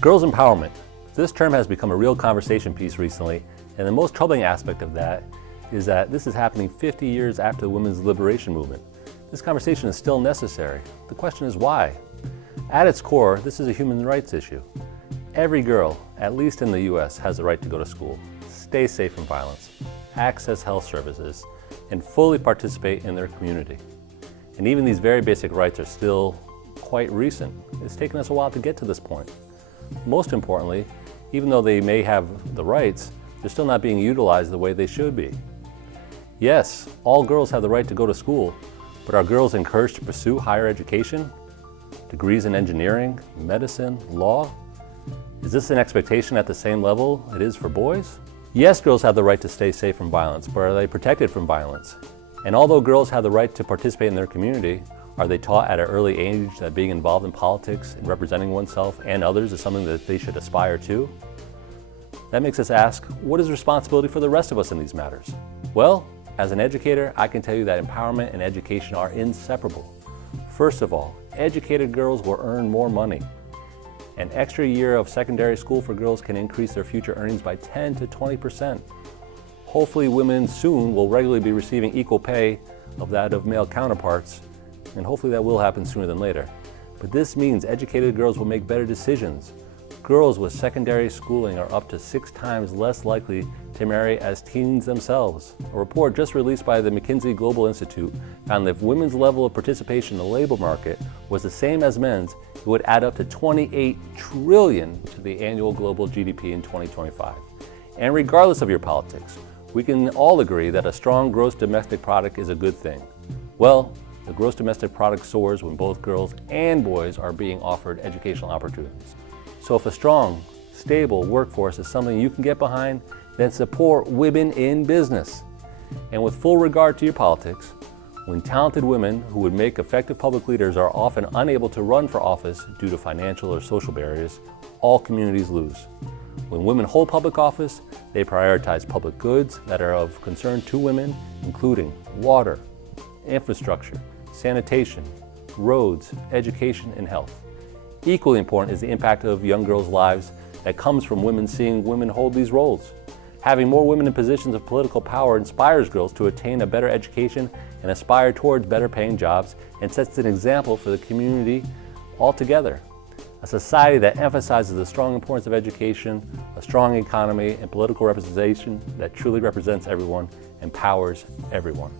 Girls' empowerment. This term has become a real conversation piece recently, and the most troubling aspect of that is that this is happening 50 years after the women's liberation movement. This conversation is still necessary. The question is why? At its core, this is a human rights issue. Every girl, at least in the US, has the right to go to school, stay safe from violence, access health services, and fully participate in their community. And even these very basic rights are still quite recent. It's taken us a while to get to this point. Most importantly, even though they may have the rights, they're still not being utilized the way they should be. Yes, all girls have the right to go to school, but are girls encouraged to pursue higher education? Degrees in engineering, medicine, law? Is this an expectation at the same level it is for boys? Yes, girls have the right to stay safe from violence, but are they protected from violence? And although girls have the right to participate in their community, are they taught at an early age that being involved in politics and representing oneself and others is something that they should aspire to? That makes us ask, what is responsibility for the rest of us in these matters? Well, as an educator, I can tell you that empowerment and education are inseparable. First of all, educated girls will earn more money. An extra year of secondary school for girls can increase their future earnings by 10 to 20%. Hopefully women soon will regularly be receiving equal pay of that of male counterparts, and hopefully that will happen sooner than later. But this means educated girls will make better decisions. Girls with secondary schooling are up to 6 times less likely to marry as teens themselves. A report just released by the McKinsey Global Institute found that if women's level of participation in the labor market was the same as men's, it would add up to $28 trillion to the annual global GDP in 2025. And regardless of your politics, we can all agree that a strong gross domestic product is a good thing. Well, the gross domestic product soars when both girls and boys are being offered educational opportunities. So if a strong, stable workforce is something you can get behind, then support women in business. And with full regard to your politics, when talented women who would make effective public leaders are often unable to run for office due to financial or social barriers, all communities lose. When women hold public office, they prioritize public goods that are of concern to women, including water, infrastructure, sanitation, roads, education, and health. Equally important is the impact of young girls' lives that comes from women seeing women hold these roles. Having more women in positions of political power inspires girls to attain a better education and aspire towards better paying jobs, and sets an example for the community altogether. A society that emphasizes the strong importance of education, a strong economy, and political representation that truly represents everyone, empowers everyone.